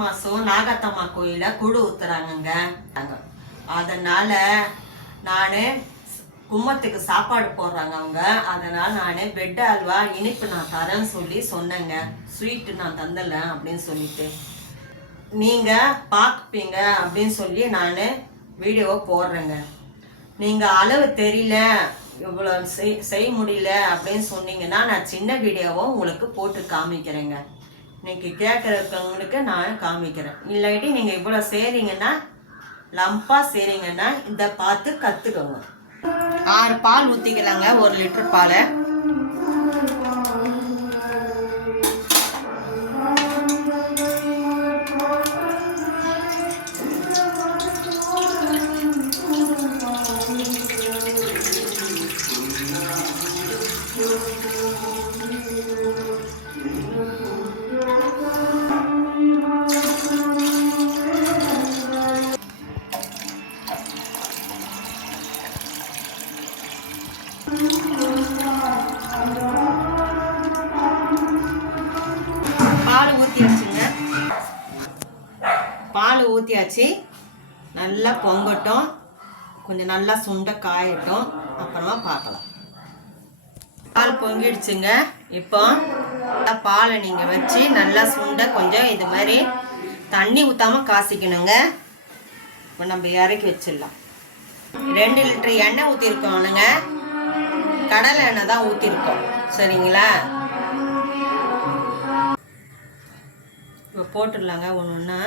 மாதம் நாகாத்தம்மா கோயிலில் கூடு ஊற்றுறாங்கங்க. அதனால் நான் கும்மத்துக்கு சாப்பாடு போடுறாங்க அவங்க. அதனால் நான் பெட் அல்வா இனிப்பு நான் தரேன்னு சொல்லி சொன்னேங்க. ஸ்வீட்டு நான் தந்தலை அப்படின்னு சொல்லிட்டு நீங்கள் பார்ப்பீங்க அப்படின்னு சொல்லி நான் வீடியோவை போடுறேங்க. நீங்கள் அளவு தெரியல, இவ்வளோ செய்ய முடியல அப்படின்னு சொன்னீங்கன்னா நான் சின்ன வீடியோவை உங்களுக்கு போட்டு காமிக்கிறேங்க. இன்னைக்கு கேட்குறவங்களுக்கு நான் காமிக்கிறேன். இல்லாட்டி நீங்கள் இவ்வளோ செய்கிறீங்கன்னா, லம்பாக செய்கிறீங்கன்னா இதை பார்த்து கற்றுக்கோங்க. 6 பால் ஊற்றிக்கலாங்க. 1 லிட்டர் பாலை பால் ஊற்றியாச்சு. நல்லா பொங்கட்டும், கொஞ்சம் நல்லா சுண்ட காயட்டும், அப்புறமா பார்க்கலாம். பால் பொங்கிடுச்சுங்க. இப்போ பாலை நீங்கள் வச்சு நல்லா சுண்ட கொஞ்சம் இது மாதிரி தண்ணி ஊற்றாமல் காசிக்கணுங்க. இப்போ நம்ம இறக்கி வச்சிடலாம். 2 லிட்டர் எண்ணெய் ஊற்றிருக்கோனுங்க. கடலை எண்ணெய் தான் ஊற்றிருக்கோம். சரிங்களா? இப்போ போட்டுடலாங்க ஒன்று ஒன்றா.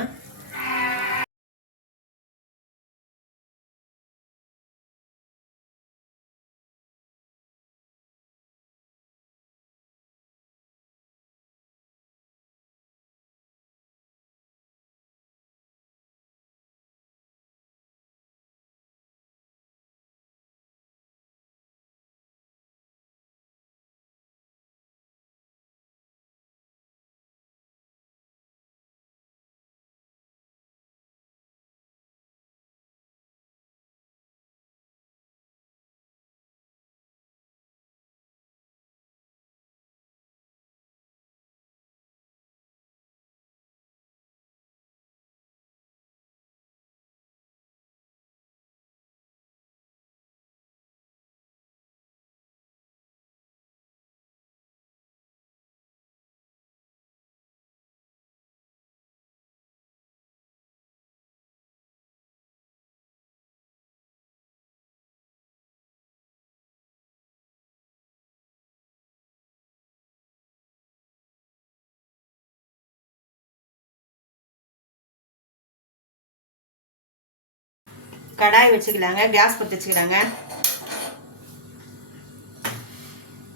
கடாய் வச்சுக்கலாங்க. கேஸ் பற்ற வச்சுக்கலாங்க.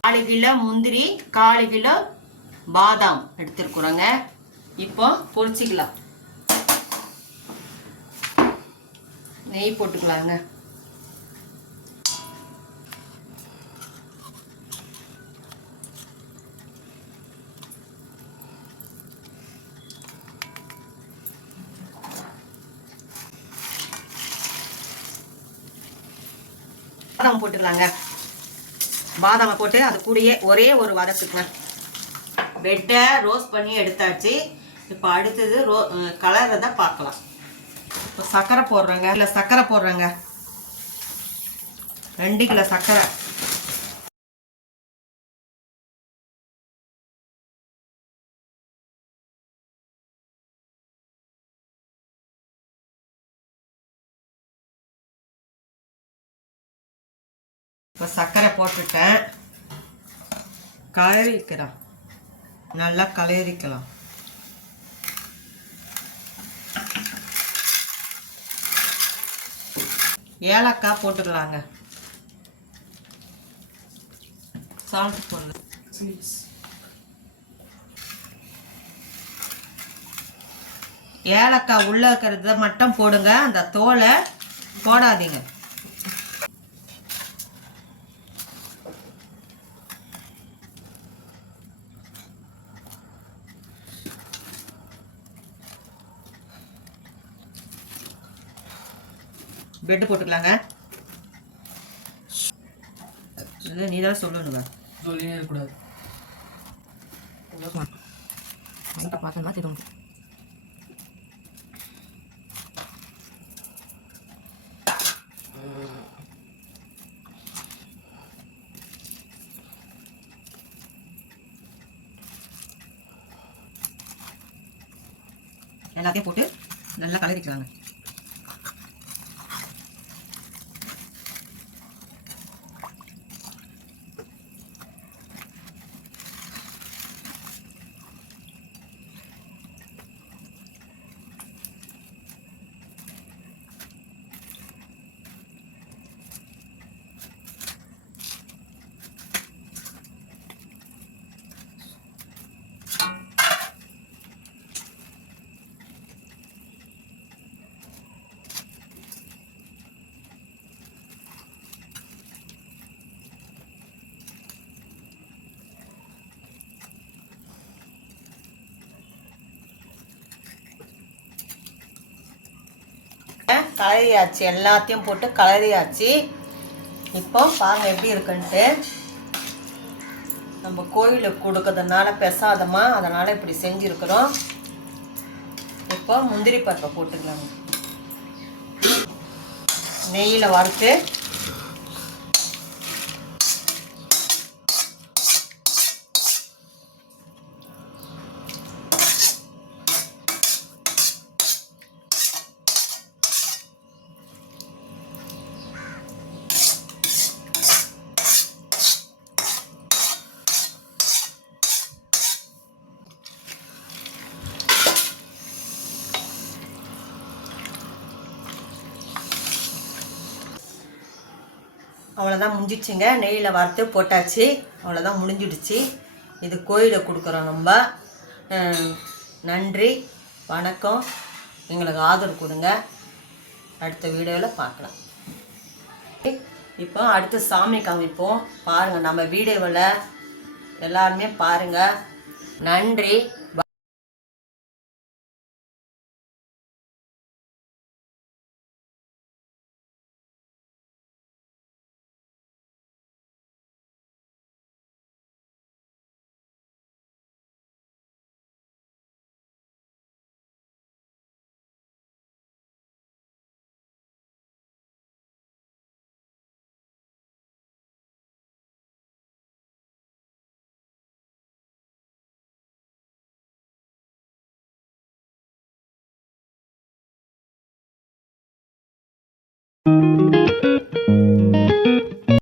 4 கிலோ முந்திரி, 1/4 கிலோ பாதாம் எடுத்துருக்குறோங்க. இப்போ பொரிச்சிக்கலாம். நெய் போட்டுக்கலாங்க. பாதாம் போட்டுக்கலாங்க. பாதாமை போட்டு அது கூடயே ஒரே ஒரு வதக்குங்க. பெட்டை ரோஸ்ட் பண்ணி எடுத்தாச்சு. இப்போ அடுத்தது கலரை பார்க்கலாம். இப்போ சர்க்கரை போடுறேங்க. இல்லை சர்க்கரை போடுறேங்க. 2 கிலோ சர்க்கரை. இப்போ சர்க்கரை போட்டுட்டேன். கலரிக்கலாம். நல்லா கலரிக்கலாம். ஏலக்காய் போட்டுக்கலாங்க. சால்ட் போடுங்க. ஏலக்காய் உள்ள இருக்கிறத மட்டும் போடுங்க. அந்த தோலை போடாதீங்க. பெட்டு போட்டுக்கலாங்க. நீ தான் சொல்லணுங்க. சொல்லினே இருக்கக்கூடாது. பார்த்தோம்னா தெரியும். எல்லாத்தையும் போட்டு நல்லா கலரிக்கலாங்க. கலரியாச்சு, எல்லாத்தையும் போட்டு கலரியாச்சு. இப்போ பாருங்க எப்படி இருக்குன்ட்டு. நம்ம கோயிலுக்கு கொடுக்கறதுனால பிரசாதமா, அதனால இப்படி செஞ்சுருக்கிறோம். இப்போ முந்திரி பருப்பை போட்டுக்கலாங்க. நெய்யில் வறுத்து அவ்வளோதான் முடிஞ்சிடுச்சுங்க. நெய்யில் வறுத்து போட்டாச்சு, அவ்வளோதான் முடிஞ்சிடுச்சு. இது கோயிலுக்கு கொடுக்குறோம் நம்ம. நன்றி, வணக்கம். எங்களுக்கு ஆதரவு கொடுங்க. அடுத்த வீடியோவில் பார்க்கலாம். இப்போ அடுத்து சாமி காமிப்போம் பாருங்கள். நம்ம வீடியோவில் எல்லாருமே பாருங்கள். நன்றி.